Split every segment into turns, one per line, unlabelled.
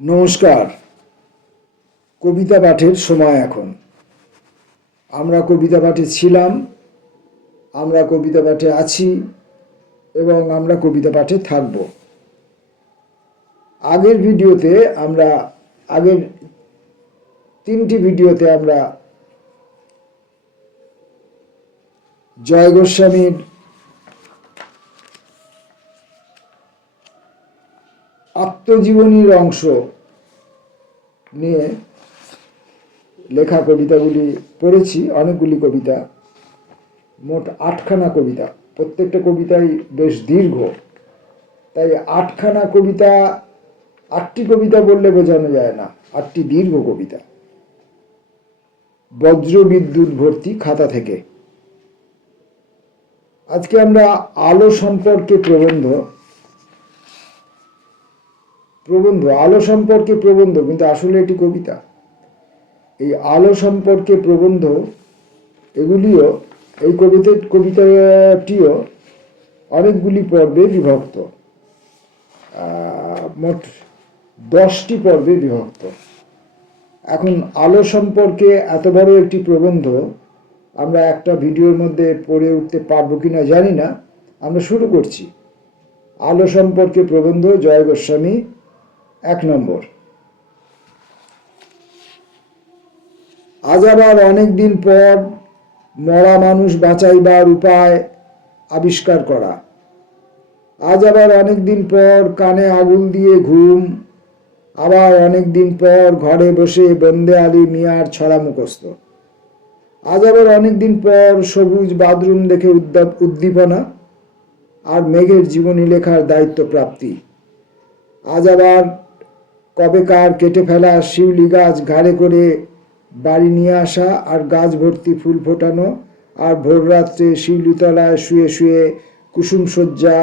নমস্কার। কবিতা পাঠের সময় এখন। আমরা কবিতা পাঠে ছিলাম, আমরা কবিতা পাঠে আছি এবং আমরা কবিতা পাঠে থাকব। আগের ভিডিওতে আমরা, আগের তিনটি ভিডিওতে আমরা জয় গোস্বামীর আত্মজীবনীর অংশ নিয়ে লেখা কবিতাগুলি পড়েছি, অনেকগুলি কবিতা, মোট আটখানা কবিতা। প্রত্যেকটা কবিতাই বেশ দীর্ঘ। তাই আটখানা কবিতা, আটটি কবিতা বললে বোঝানো যায় না, আটটি দীর্ঘ কবিতা। বজ্র বিদ্যুৎ ভর্তি খাতা থেকে। আজকে আমরা আলো সম্পর্কে প্রবন্ধ প্রবন্ধ, আলো সম্পর্কে প্রবন্ধ, কিন্তু আসলে এটি কবিতা। এই আলো সম্পর্কে প্রবন্ধ, এগুলিও, এই কবিতা, কবিতাটিও অনেকগুলি পর্বে বিভক্ত। মোট দশটি পর্বে বিভক্ত। এখন আলো সম্পর্কে এত বড় একটি প্রবন্ধ, আমরা একটা ভিডিওর মধ্যে পড়ে উঠতে পারব কিনা জানি না। আমরা শুরু করছি। আলো সম্পর্কে প্রবন্ধ, জয় গোস্বামী। এক নম্বর। আজ আবার অনেক দিন পর মরা মানুষ বাঁচাইবার উপায় আবিষ্কার করা। আজ আবার অনেক দিন পর কানে আগুন দিয়ে ঘুম, আবার অনেক দিন পর ঘরে বসে বন্দে আলী মিয়ার ছড়া মুখস্থ। আজ আবার অনেক দিন পর সবুজ বাথরুম দেখে উদ্দীপনা আর মেঘের জীবনী লেখার দায়িত্ব প্রাপ্তি আজ আবার কবেকার কেটে ফেলা শিউলি গাছ ঘাড়ে করে বাড়ি নিয়ে আসা আর গাছ ভর্তি ফুল ফোটানো আর ভোররাত্রে শিউলিতলায় শুয়ে শুয়ে কুসুম শয্যা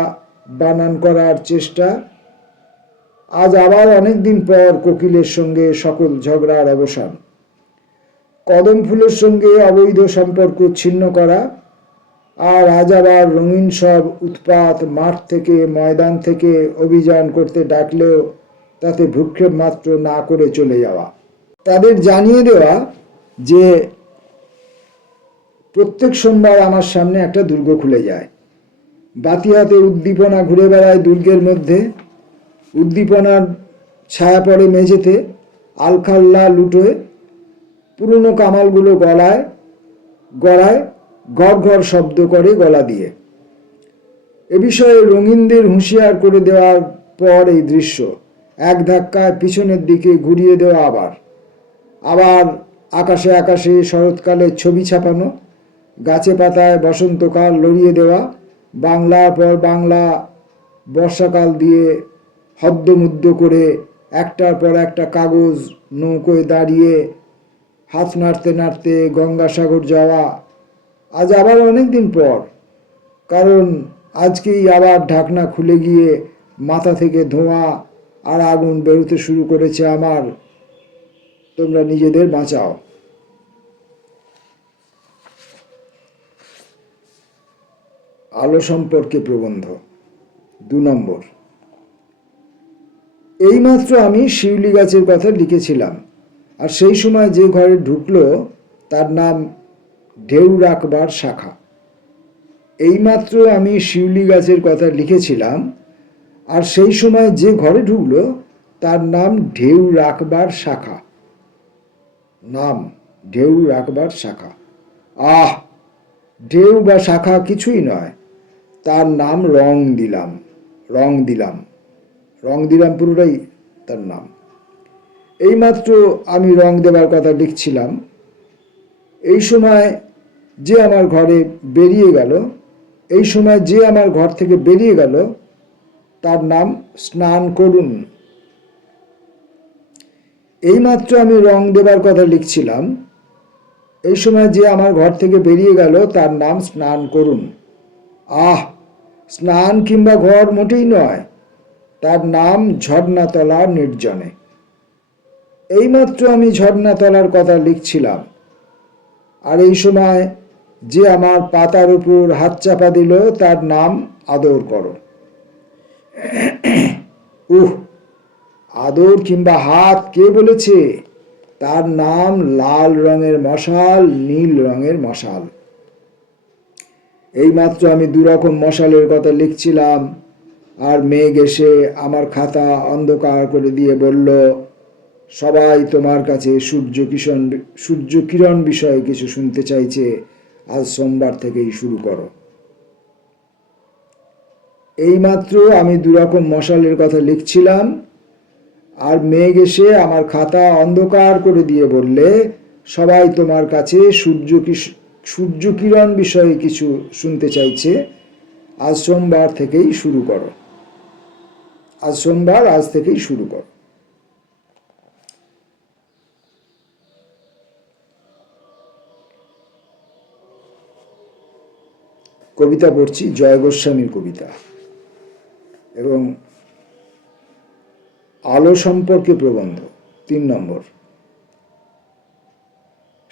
বানান করার চেষ্টা। আজ আবার অনেক দিন পর কোকিলের সঙ্গে সকল ঝগড়ার অবসান। কদম ফুলের সঙ্গে অবৈধ সম্পর্ক ছিন্ন করা আর আজ আবার রঙিন সব উৎপাত মাঠ থেকে ময়দান থেকে অভিযান করতে ডাকলেও তাতে ভ্রুক্ষেপ মাত্র না করে চলে যাওয়া। তাদের জানিয়ে দেওয়া যে, প্রত্যেক সোমবার আমার সামনে একটা দুর্গ খুলে যায়। বাতি হাতে উদ্দীপনা ঘুরে বেড়ায় দুর্গের মধ্যে। উদ্দীপনার ছায়া পড়ে মেঝেতে, আলখাল্লা লুটোয়, পুরনো কামালগুলো গলায়, গড়ায়, ঘর ঘর শব্দ করে গলা দিয়ে। এ বিষয়ে রঙিনদের হুঁশিয়ার করে দেওয়ার পর এই দৃশ্য। এক ধাক্কায় পিছনের দিকে ঘুরিয়ে দেওয়া আবার। আবার আকাশে আকাশে শরৎকালে ছবি ছাপানো, গাছে পাতায় বসন্তকাল লড়িয়ে দেওয়া, বাংলার পর বাংলা বর্ষাকাল দিয়ে হদ্দমুদ্দ করে একটার পর একটা কাগজ নৌকোয় দাঁড়িয়ে হাত নাড়তে নাড়তে গঙ্গাসাগর যাওয়া। আজ আবার অনেক দিন পর, কারণ আজকেই আবার ঢাকনা খুলে গিয়ে মাথা থেকে ধোঁয়া আর আগুন বেরোতে শুরু করেছে আমার। তোমরা নিজেদের বাঁচাও। আলো সম্পর্কে প্রবন্ধ, দু নম্বর। এইমাত্র আমি শিউলি গাছের কথা লিখেছিলাম, আর সেই সময় যে ঘরে ঢুকলো, তার নাম ঢেউ রাখবার শাখা। এইমাত্র আমি শিউলি গাছের কথা লিখেছিলাম আর সেই সময় যে ঘরে ঢুকলো, তার নাম ঢেউ রাখবার শাখা। নাম, ঢেউ রাখবার শাখা। আহ, ঢেউ বা শাখা কিছুই নয়। তার নাম রং দিলাম রং দিলাম। রং দিলাম পুরোটাই তার নাম। এইমাত্র আমি রং দেবার কথা লিখছিলাম। এই সময় যে আমার ঘরে বেরিয়ে গেল, এই সময় যে আমার ঘর থেকে বেরিয়ে গেল তার নাম স্নান করুন। এইমাত্র আমি রং দেবার কথা লিখছিলাম। এই সময় যে আমার ঘর থেকে বেরিয়ে গেল, তার নাম স্নান করুন। আহ, স্নান কিংবা ঘর মোটেই নয়, তার নাম ঝর্ণাতলা নির্জনে। এইমাত্র আমি ঝর্ণাতলার কথা লিখছিলাম। আর এই সময় যে আমার পাতার উপর হাত চাপা দিল, তার নাম আদর করো। উহ, আদর কিংবা হাত কে বলেছে? তার নাম লাল রঙের মশাল, নীল রঙের মশাল। এইমাত্র আমি দুরকম মশালের কথা লিখছিলাম, আর মেঘ এসে আমার খাতা অন্ধকার করে দিয়ে বলল, সবাই তোমার কাছে সূর্য কিষণ, সূর্য কিরণ বিষয়ে কিছু শুনতে চাইছে, আজ সোমবার থেকেই শুরু করো। এইমাত্র আমি দুরকম মশালের কথা লিখছিলাম, আর মেঘ এসে আমার খাতা অন্ধকার করে দিয়ে বললে, সবাই তোমার কাছে সূর্য কিস- সূর্য কিরণ বিষয়ে কিছু শুনতে চাইছে, আজ সোমবার থেকেই শুরু করো। আজ সোমবার, আজ থেকেই শুরু করো। কবিতা পড়ছি জয় গোস্বামীর কবিতা। এবং আলো সম্পর্কে প্রবন্ধ, তিন নম্বর।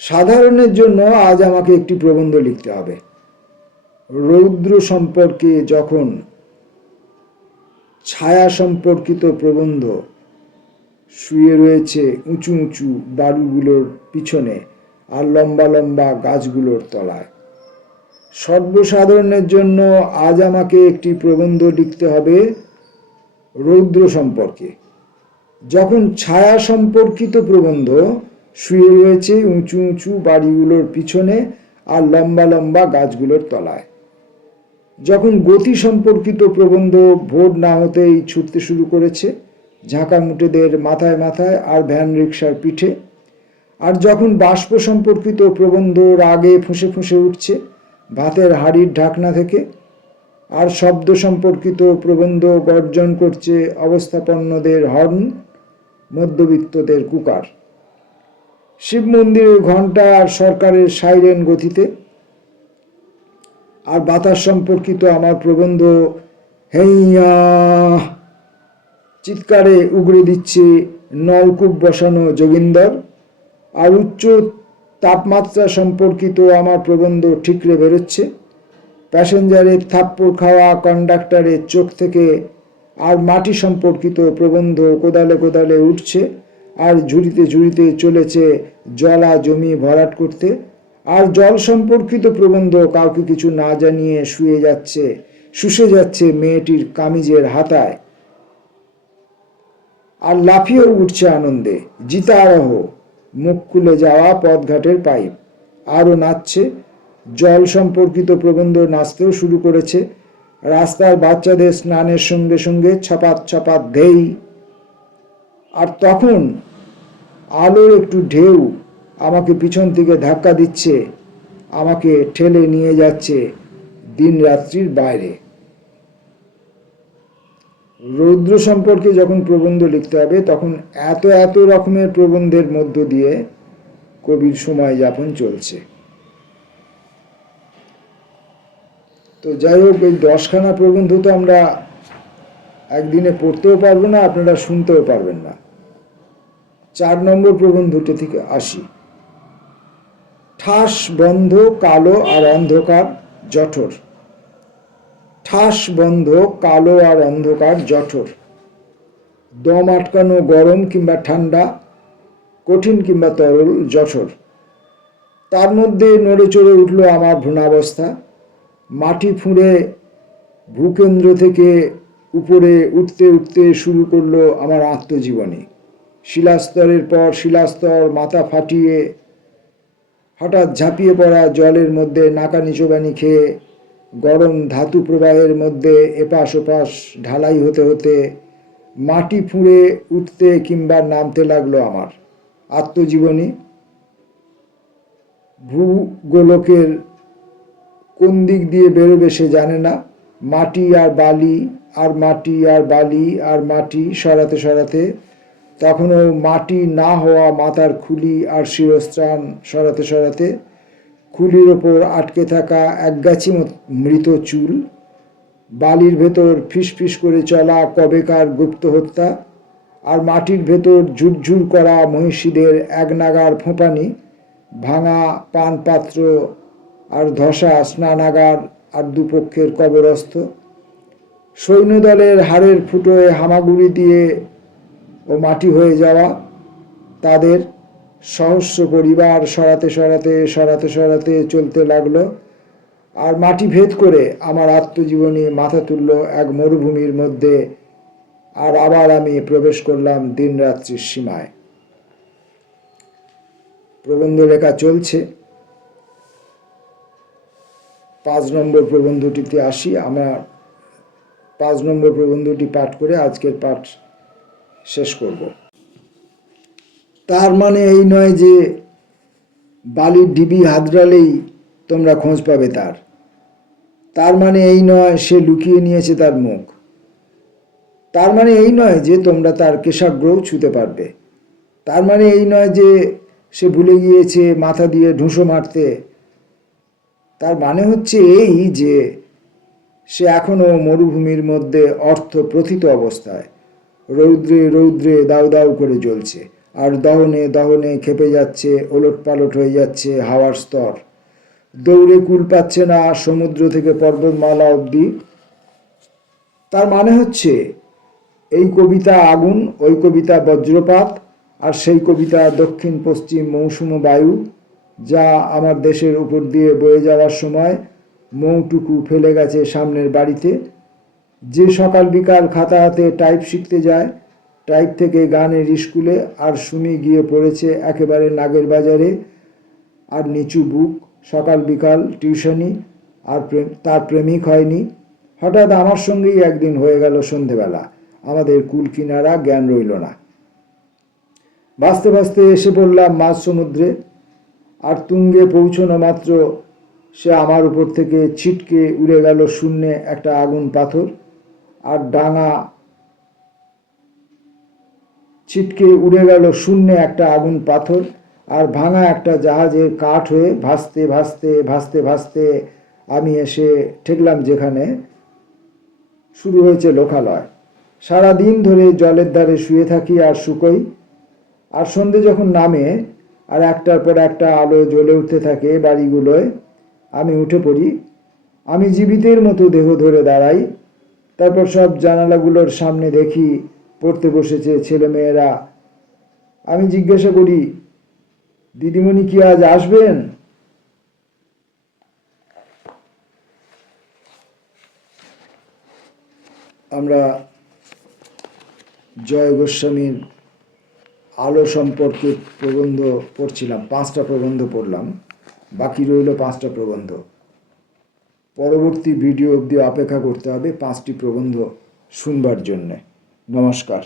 সাধারণের জন্য আজ আমাকে একটি প্রবন্ধ লিখতে হবে। রৌদ্র সম্পর্কে যখন ছায়া সম্পর্কিত প্রবন্ধ শুয়ে রয়েছে উঁচু উঁচু বাড়িগুলোর পিছনে আর লম্বা লম্বা গাছগুলোর তলায় সর্বসাধারণের জন্য আজ আমাকে একটি প্রবন্ধ লিখতে হবে রৌদ্র সম্পর্কে। যখন ছায়া সম্পর্কিত প্রবন্ধ শুয়ে রয়েছে উঁচু উঁচু বাড়িগুলোর পিছনে আর লম্বা লম্বা গাছগুলোর তলায়। যখন গতি সম্পর্কিত প্রবন্ধ ভোর না হতেই ছুটতে শুরু করেছে, ঝাঁকা মুটেদের মাথায় মাথায় আর ভ্যান রিক্সার পিঠে, আর যখন বাষ্প সম্পর্কিত প্রবন্ধ রাগে ফুঁসে ফুঁসে উঠছে ভাতের হাড়ির ঢাকনা থেকে আর শব্দ সম্পর্কিত প্রবন্ধ গর্জন করছে অবস্থাপন্নদের হর্ন, মধ্যবিত্তদের কুকার। শিব মন্দিরের ঘণ্টা আর সরকারের সাইরেন গতিতে। আর বাতাস সম্পর্কিত আমার প্রবন্ধ হেইয়া চিৎকারে উগড়ে দিচ্ছে নলকূপ বসানো যোগিন্দর। আর উচ্চ তাপমাত্রা সম্পর্কিত আমার প্রবন্ধ ঠিকরে বেরোচ্ছে। প্যাসেঞ্জারের থাপ্পড় খাওয়া কন্ডাক্টরের চোখ থেকে আর মাটি সম্পর্কিত প্রবন্ধ কোদালে কোদালে উঠছে আর ঝুড়িতে ঝুড়িতে চলেছে জলা জমি ভরাট করতে। আর জল সম্পর্কিত প্রবন্ধ কাউকে কিছু না জানিয়ে শুয়ে যাচ্ছে, শুষে যাচ্ছে মেয়েটির কামিজের হাতায়। আর লাফিয়েও উঠছে আনন্দে, জিতারহ। মুখ খুলে যাওয়া পথঘাটের পাইপ। আরও নাচছে। জল সম্পর্কিত প্রবন্ধ নাচতেও শুরু করেছে। রাস্তার বাচ্চাদের স্নানের সঙ্গে সঙ্গে ছপাত ছপাত ধেই আর তখন আলোর একটু ঢেউ আমাকে পিছন থেকে ধাক্কা দিচ্ছে। আমাকে ঠেলে নিয়ে যাচ্ছে দিন রাত্রির বাইরে। রৌদ্র সম্পর্কে যখন প্রবন্ধ লিখতে হবে, তখন এত এত রকমের প্রবন্ধের মধ্য দিয়ে কবির সময় যাপন চলছে। তো যাই হোক, এই দশখানা প্রবন্ধ তো আমরা একদিনে পড়তেও পারব না, আপনারা শুনতেও পারবেন না। চার নম্বর প্রবন্ধটি থেকে আসি। ঠাস, বন্ধ, কালো আর অন্ধকার, জঠর। ঠাস বন্ধ, কালো আর অন্ধকার, জঠর। দম আটকানো গরম কিংবা ঠান্ডা, কঠিন কিংবা তরল, জঠর। তার মধ্যে নড়ে চড়ে উঠল আমার ভ্রূণাবস্থা মাটি ফুঁড়ে ভূকেন্দ্র থেকে উপরে উঠতে উঠতে শুরু করল আমার আত্মজীবনী। শিলাস্তরের পর শিলাস্তর, মাথা ফাটিয়ে, হঠাৎ ঝাঁপিয়ে পড়া জলের মধ্যে নাকানি চোবানি খেয়ে গরম ধাতু প্রবাহের মধ্যে এপাশ ওপাশ ঢালাই হতে হতে মাটি ফুঁড়ে উঠতে কিংবা নামতে লাগল আমার। আত্মজীবনী, ভূগোলকের কোন দিক দিয়ে বেরোবে সে জানে না। মাটি আর বালি, আর মাটি আর বালি, আর মাটি সরাতে সরাতে তখনও মাটি না হওয়া মাথার খুলি আর শিরস্ত্রাণ সরাতে সরাতে খুলির ওপর আটকে থাকা একগাছি মত- চুল, বালির ভেতর ফিসফিস করে চলা কবেকার গুপ্ত হত্যা, আর মাটির ভেতর ঝুরঝুর করা মহিষীদের এক নাগার ফোঁপানি, ভাঙা পানপাত্র আর ধসা স্নানাগার আর দুপক্ষের কবরস্থ। সৈন্যদলের হাড়ের ফুটোয় হামাগুড়ি দিয়ে ও মাটি হয়ে যাওয়া তাদের সহস্র পরিবার সরাতে সরাতে সরাতে সরাতে চলতে লাগল আর মাটি ভেদ করে আমার আত্মজীবনী মাথা তুলল এক মরুভূমির মধ্যে আর আবার আমি প্রবেশ করলাম দিনরাত্রির সীমায়। প্রবন্ধ লেখা চলছে। পাঁচ নম্বর প্রবন্ধটিতে আসি। আমার পাঁচ নম্বর প্রবন্ধটি পাঠ করে আজকের পাঠ শেষ করব। তার মানে এই নয় যে বালির ডিবি হাতড়ালেই তোমরা খোঁজ পাবে তার। তার মানে এই নয় সে লুকিয়ে নিয়েছে তার মুখ। তার মানে এই নয় যে তোমরা তার কেশাগ্রও ছুতে পারবে। তার মানে এই নয় যে সে ভুলে গিয়েছে মাথা দিয়ে ঢুঁসো মারতে। তার মানে হচ্ছে এই যে সে এখনও মরুভূমির মধ্যে অর্থ প্রথিত অবস্থায়। রৌদ্রে রৌদ্রে দাউ দাউ করে জ্বলছে। আর দহনে দহনে খেপে যাচ্ছে ওলট পালট হয়ে যাচ্ছে হাওয়ার স্তর। দৌড়ে কুল পাচ্ছে না সমুদ্র থেকে পর্বতমালা অবধি। তার মানে হচ্ছে, এই কবিতা আগুন, ওই কবিতা বজ্রপাত, আর সেই কবিতা দক্ষিণ পশ্চিম মৌসুম বায়ু, যা আমার দেশের উপর দিয়ে বয়ে যাওয়ার সময় মৌটুকু ফেলে গেছে সামনের বাড়িতে। যে সকাল বিকাল খাতা হাতে টাইপ শিখতে যায় টাইপ থেকে গানের স্কুলে আর সুমি গিয়ে পড়েছে একেবারে নাগের বাজারে। আর নিচু বুক, সকাল বিকাল, টিউশনি, আর তার প্রেমিক হয়নি। হঠাৎ আমার সঙ্গেই একদিন হয়ে গেল সন্ধেবেলা। আমাদের কুল কিনারা জ্ঞান রইল না। ভাসতে ভাসতে এসে পড়লাম মাঝ সমুদ্রে। আর তুঙ্গে পৌঁছনো মাত্র সে আমার উপর থেকে ছিটকে উড়ে গেল শূন্যে একটা আগুন পাথর। আর ডাঙা ছিটকে উড়ে গেল শূন্যে একটা আগুন পাথর আর ভাঙা একটা জাহাজের কাঠ হয়ে ভাসতে ভাসতে ভাসতে ভাসতে আমি এসে ঠেকলাম যেখানে শুরু হয়েছে লোকালয়। সারা দিন ধরে জলের ধারে শুয়ে থাকি আর শুকোই। আর সন্ধে যখন নামে আর একটার পর একটা আলো জ্বলে উঠতে থাকে বাড়িগুলোয়, আমি উঠে পড়ি। আমি জীবিতের মতো দেহ ধরে দাঁড়াই। তারপর সব জানালাগুলোর সামনে দেখি পড়তে বসেছে ছেলেমেয়েরা। আমি জিজ্ঞাসা করি, দিদিমণি কি আজ আসবেন? আমরা জয় গোস্বামীর আলো সম্পর্কে প্রবন্ধ পড়ছিলাম, পাঁচটা প্রবন্ধ পড়লাম। বাকি রইল পাঁচটা প্রবন্ধ। পরবর্তী ভিডিও অবধি অপেক্ষা করতে হবে পাঁচটি প্রবন্ধ শুনবার জন্যে। নমস্কার